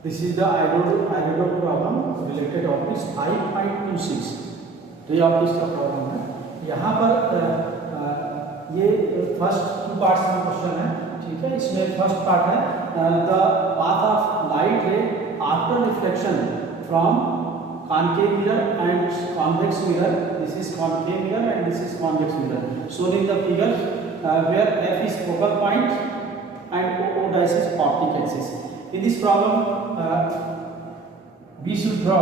This is the Irodo problem related office 5.26 रे office का problem है। यहाँ पर ये फर्स्ट टू पार्ट्स में क्वेश्चन है, ठीक है। इसमें फर्स्ट पार्ट है द पाथ ऑफ लाइट रे after reflection from concave mirror and convex mirror. This is concave mirror and this is convex mirror. Shown in the figure where f is focal point and o dash is optic axis. In this problem, we should draw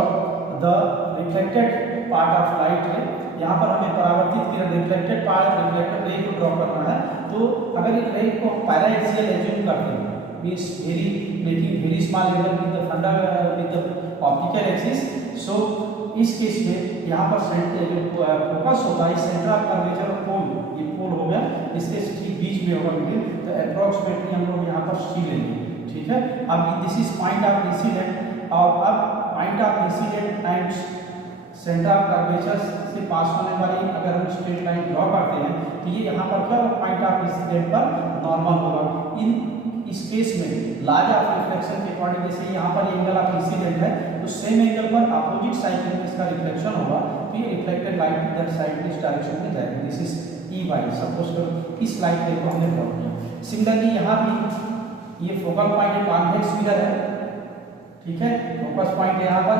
the reflected part of light ray. यहाँ पर हमें परावर्तित किरण reflected part reflected ray को draw करना है। तो अगर इस रे को पैरा एक्सियल एज्यूम करते हैं, means very small angle with the फंडा विद द ऑप्टिकल एक्सिस, सो इस केस में यहाँ पर फोकस होता है सेंटर ऑफ कर्वेचर पोल, ये पोल हो गया, इसके ठीक बीच में होगा मिडिल, तो अप्रोक्सीमेटली हम लोग यहाँ पर सी लेंगे, ठीक है। अब this is point of incident, और अब point of incident and centre of curvature से पास होने वाली अगर हम स्ट्रेट लाइन ड्रॉ करते हैं तो ये यहाँ पर क्या पॉइंट ऑफ इंसिडेंट पर नॉर्मल होगा। इस केस में लॉज ऑफ रिफ्लेक्शन के अकॉर्डिंग जैसे यहाँ पर एंगल ऑफ इंसिडेंट है तो सेम एंगल पर अपोजिट साइड में इसका रिफ्लेक्शन होगा, तो ये रिफ्लेक्टेड लाइट इधर साइड इस डायरेक्शन में जाएगी। This is E Y, suppose करो इस लाइट को हमने ड्रॉ किया। सिमिलरली यहाँ भी ये फोकल पॉइंट कॉन्वेक्स मिरर है, ठीक है। फोकस पॉइंट यहाँ पर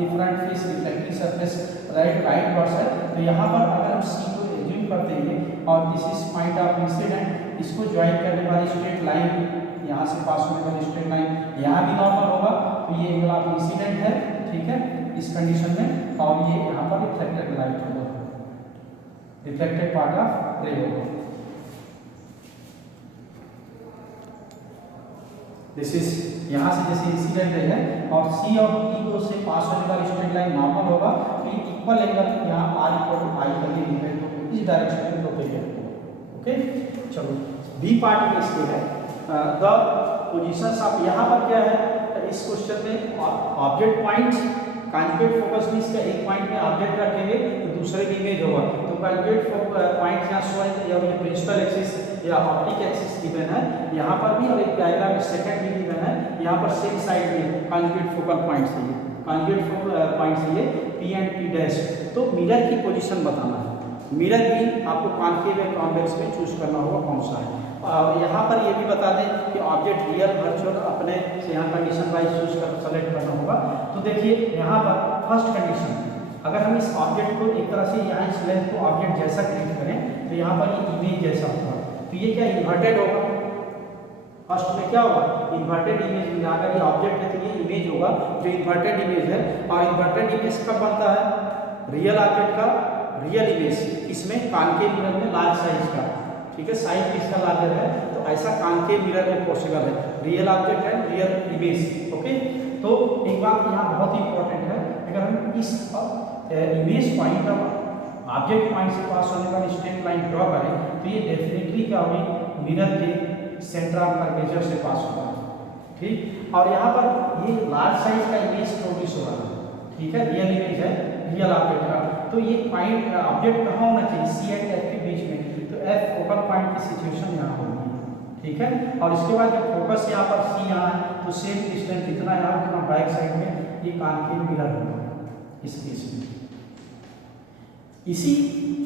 ये front face reflecting surface right dots है, तो यहाँ पर अगर हम सी को एज्यूम करते हैं और this is point of incident, इसको ज्वाइन करने वाली स्ट्रेट लाइन, यहाँ से पास होने वाली स्ट्रेट लाइन यहाँ भी नॉर्मल होगा, तो ये एंगल ऑफ इंसिडेंट है, ठीक है, इस कंडीशन में। और ये यहाँ पर रिफ्लेक्टेड लाइट होगा, रिफ्लेक्टेड पार्ट ऑफ रे होगा। दिस इज यहाँ से जैसे इंसिडेंट रे है और सी और ई को से पास होने वाली स्ट्रेट लाइन नॉर्मल होगा, तो ये इक्वल एंगल यहाँ आर इक्वल टू आई करके डिफाइन होगा, इस डायरेक्शन में रोटेट होगा, ओके। चलो बी पार्ट में इसके है द पोजीशंस ऑफ, यहाँ पर क्या है इस क्वेश्चन में ऑब्जेक्ट पॉइंट कॉन्जुगेट फोकस में इसका एक पॉइंट में ऑब्जेक्ट रखेंगे तो दूसरे की इमेज होगा, तो कॉन्जुगेट पॉइंट यहाँ शो है या ये प्रिंसिपल एक्सिस या ऑप्टिक एक्सिस गिवन है यहाँ पर भी, और एक डायग्राम सेकंड भी गिवन है यहाँ पर सेम साइड में कॉन्जुगेट फोकल पॉइंट से ये कॉन्जुगेट फोकल पॉइंट से ये पी एंड पी डैश। तो मिरर की पोजीशन बताना है, मिरर भी आपको कॉन्केव या कॉन्वेक्स में चूज करना होगा कौन सा है। और यहाँ पर ये भी बता दें कि ऑब्जेक्ट रियल वर्चुअल अपने से यहाँ कंडीशन वाइज चूज कर सेलेक्ट करना होगा। तो देखिए यहाँ पर फर्स्ट कंडीशन, अगर हम इस ऑब्जेक्ट को एक तरह से यहाँ इस लेंथ को ऑब्जेक्ट जैसा क्रिएट करें तो यहाँ पर ये इमेज जैसा होगा, तो ये क्या इन्वर्टेड होगा। फर्स्ट में क्या होगा इन्वर्टेड इमेज में, अगर ये ऑब्जेक्ट है तो ये इमेज होगा जो इन्वर्टेड इमेज है, और इन्वर्टेड इमेज कब बनता है रियल ऑब्जेक्ट का रियल इमेज, इसमें कॉन्केव मिरर में लार्ज साइज का, ठीक है, साइज इसका लार्जर है, तो ऐसा कॉन्केव मिरर में पॉसिबल है, रियल ऑब्जेक्ट है रियल इमेज, ओके। तो एक बात यहाँ बहुत ही इंपॉर्टेंट है, अगर हम इस इमेज पॉइंट और ऑब्जेक्ट पॉइंट से पास होने वाली स्ट्रेट लाइन ड्रॉ करें तो ये डेफिनेटली क्या होगी मिरर के सेंटर ऑफ कर्वेचर से पास होगा, ठीक। और यहाँ पर ये लार्ज साइज का इमेज प्रोड्यूस हो रहा है, ठीक है, रियल इमेज है रियल ऑब्जेक्ट का, तो ये पॉइंट ऑब्जेक्ट कहाँ होना चाहिए सी एंड एफ के बीच में, तो एफ फोकल पॉइंट की सिचुएशन यहाँ होगी, ठीक है। और इसके बाद जब फोकस यहाँ पर सी यहाँ है तो सेम डिस्टेंस जितना यहाँ उतना बैक साइड में ये कॉन्केव मिरर होगा इस केस में। इसी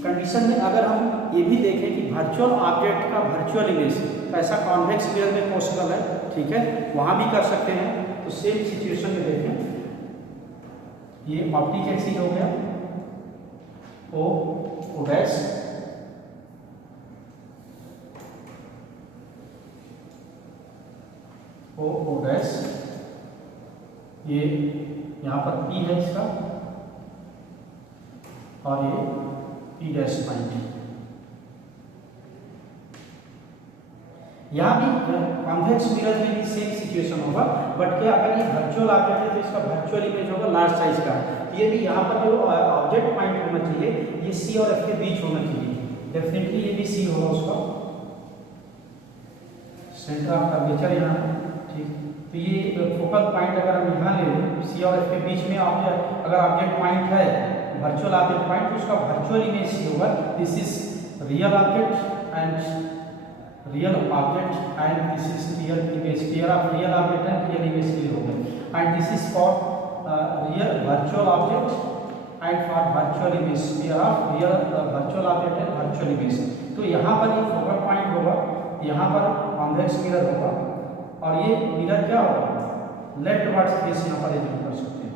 कंडीशन में अगर हम ये भी देखें कि वर्चुअल ऑब्जेक्ट का वर्चुअल इमेज ऐसा कॉन्वेक्स मिरर में पॉसिबल है, ठीक है, वहाँ भी कर सकते हैं। तो सेम सिचुएशन में देखें, ये ऑप्टिक एक्सिस हो गया ओ डैश, ओ डैश, ये यहाँ पर पी है इसका, और ये पी डैश पॉइंट। यहाँ भी कॉन्वेक्स मिरर में भी सेम सिचुएशन होगा, बट क्या अगर ये वर्चुअल ऑब्जेक्ट है तो इसका वर्चुअल इमेज होगा लार्ज साइज का, ये भी यहाँ पर जो ऑब्जेक्ट पॉइंट होना चाहिए ये सी और एफ के बीच होना चाहिए, डेफिनेटली ये भी सी होगा उसका सेंटर ऑफ कर्वेचर यहाँ, ठीक। तो ये फोकल पॉइंट अगर हम यहाँ ले सी और एफ के बीच में अगर ऑब्जेक्ट पॉइंट है वर्चुअल ऑब्जेक्ट पॉइंट तो उसका वर्चुअल इमेज सी होगा। This is real object and real object and this is real image pair of real object and real image clear हो गए। And this is for real virtual object and for virtual image, pair of real virtual object and virtual image. तो यहाँ पर ये focal point होगा, यहाँ पर convex mirror होगा, और ये मिरर क्या होगा, लेफ्ट वर्ड्स फेस यहाँ पर एज्यूम कर सकते हैं,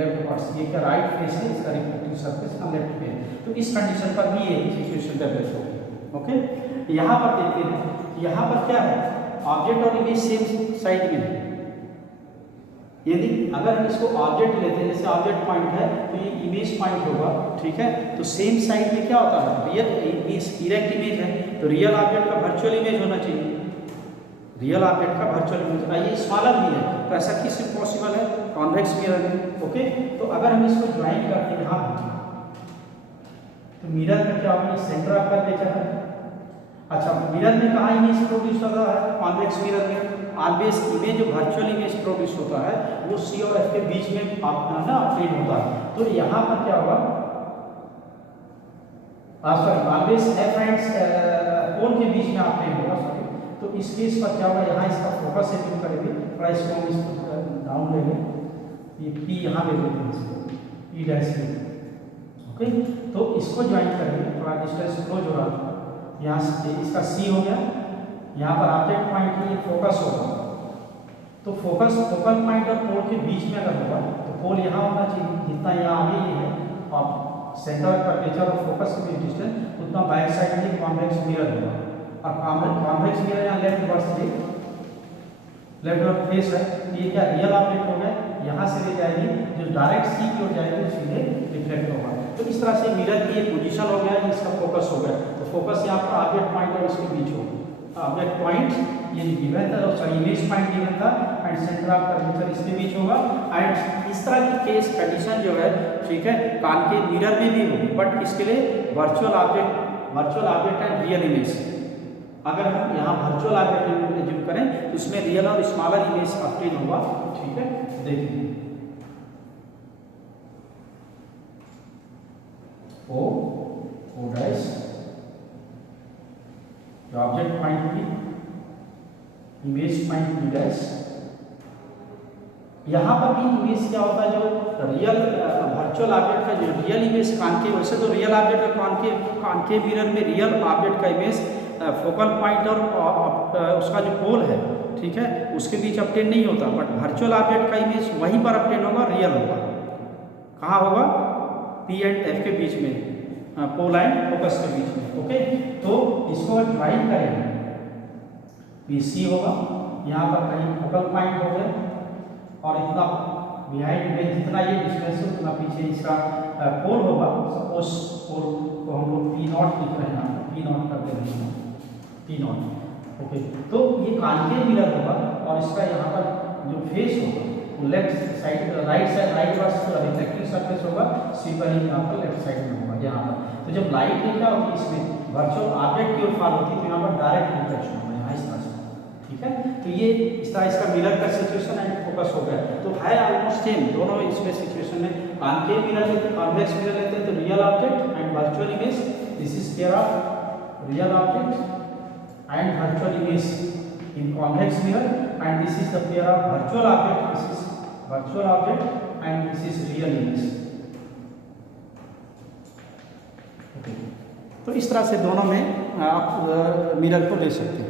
लेफ्ट वर्ड्स, ये क्या राइट फेस है, इसका रिफ्लेक्टिव सरफेस का लेफ्ट फेस। तो इस कंडीशन पर भी ये सिचुएशन डेवलप होगी। ओके, यहाँ पर देखते हैं, यहाँ पर क्या है, ऑब्जेक्ट और इमेज सेम साइड में है। यदि अगर हम इसको ऑब्जेक्ट लेते हैं, जैसे ऑब्जेक्ट पॉइंट है तो ये इमेज पॉइंट होगा, ठीक है। तो सेम साइड में क्या होता है, रियल इरेक्ट इमेज है तो रियल ऑब्जेक्ट का वर्चुअल इमेज होना चाहिए, रियल ऑब्जेक्ट का वर्चुअल इमेज। ये स्मॉलर भी है तो ऐसा किस पॉसिबल है, कॉन्वेक्स मिरर में। ओके, तो अगर हम इसको ज्वाइन करते हैं यहाँ तो मिरर का क्या होगा, सेंटर आपका बेचा है। अच्छा, मिरर में कहाँ इमेज प्रोड्यूस होता है, कॉन्वेक्स मिरर में। ऑलवेज इमेज जो वर्चुअल इमेज प्रोड्यूस होता है वो सी और एफ के बीच में ना ऑपरेट होता है। तो यहाँ पर क्या होगा, sorry, always F and pole के बीच में ऑपरेट होगा, सॉरी। तो इस केस पर क्या होगा, यहाँ इसका फोकस सेटिंग करेंगे, थोड़ा इसको हम इसको डाउन लेंगे, ये पी यहाँ पे लेंगे, इसको पी डैश लेंगे। ओके, तो इसको ज्वाइन करेंगे, थोड़ा डिस्टेंस क्लोज हो रहा था, यहाँ से इसका सी हो गया। यहाँ पर ऑब्जेक्ट पॉइंट के लिए फोकस होगा, तो फोकस फोकल पॉइंट और पोल के बीच में अगर होगा तो पोल यहाँ होना चाहिए, जितना यहाँ आगे ये है, और सेंटर कर्वेचर और फोकस के बीच डिस्टेंस उतना बैक साइड में कॉन्वेक्स मिरर होगा। और कॉन्वेक्स मिरर यहाँ लेफ्ट वर्ड फेस है, ये क्या रियल ऑब्जेक्ट हो गया, यहाँ से ले जाएगी जो डायरेक्ट सी की ओर जाएगी वो सीधे रिफ्लेक्ट होगा। तो इस तरह से मिरर की ये पोजीशन हो गया, इसका फोकस हो गया। तो फोकस यहाँ पर ऑब्जेक्ट पॉइंट और इसके बीच होगा, ऑब्जेक्ट पॉइंट ये गिवन था, सॉरी इमेज पॉइंट गिवन था, एंड सेंटर ऑफ कर्वेचर इसके बीच होगा। एंड इस तरह की केस कंडीशन जो है, ठीक है, कॉन्केव मिरर में भी होगी, बट इसके लिए virtual object and real image. अगर हम यहाँ वर्चुअल ऑब्जेक्ट एज्यूम करें तो उसमें रियल और स्मॉलर इमेज ऑब्टेन होगा, ठीक है। देखिए ओ डैश ऑब्जेक्ट पॉइंट की इमेज पॉइंट बी डैश, यहाँ पर भी इमेज क्या होता है, जो रियल वर्चुअल ऑब्जेक्ट का जो रियल इमेज कॉन्केव, वैसे तो रियल ऑब्जेक्ट का कॉन्केव मिरर में रियल ऑब्जेक्ट का इमेज फोकल पॉइंट और उसका जो पोल है, ठीक है, उसके बीच अपटेन नहीं होता, बट वर्चुअल ऑब्जेक्ट का इमेज वहीं पर अपटेन होगा, रियल होगा। कहाँ होगा, पी एंड एफ के बीच में, पोल एंड फोकस के बीच में। ओके, तो इसको ज्वाइन करेंगे, पीसी होगा, यहाँ पर कहीं फोकल पॉइंट हो गया, और इतना बिहाइंड में जितना ये डिस्टेंस है उतना पीछे इसका पोल होगा। सपोज पोल को हम लोग पी नॉट लिख रहे हैं, पी नॉट करते हैं, पी नॉट। ओके, तो ये कॉन्केव मिरर होगा, और इसका यहाँ पर जो फेस होगा वो left side, right verse reflective surface होगा, सी पर ही यहाँ पर लेफ्ट साइड में होगा यहाँ पर। तो जब लाइट है क्या होती है, इसमें वर्चुअल ऑब्जेक्ट की ओर फॉल होती है, तो यहाँ पर डायरेक्ट रिफ्लेक्शन होगा, यहाँ इस तरह से, ठीक है। तो ये इस तरह इसका मिरर का सिचुएशन एंड फोकस हो गया। तो है ऑलमोस्ट सेम दोनों इसमें सिचुएशन में, कॉन्केव मिरर लेते हैं, कॉन्वेक्स मिरर लेते हैं, तो real object and virtual image, this is pair of real object and virtual image in convex mirror, and this is the pair of virtual object, this is virtual object and this is real image। okay, तो इस तरह से दोनों में आप mirror को ले सकते हैं।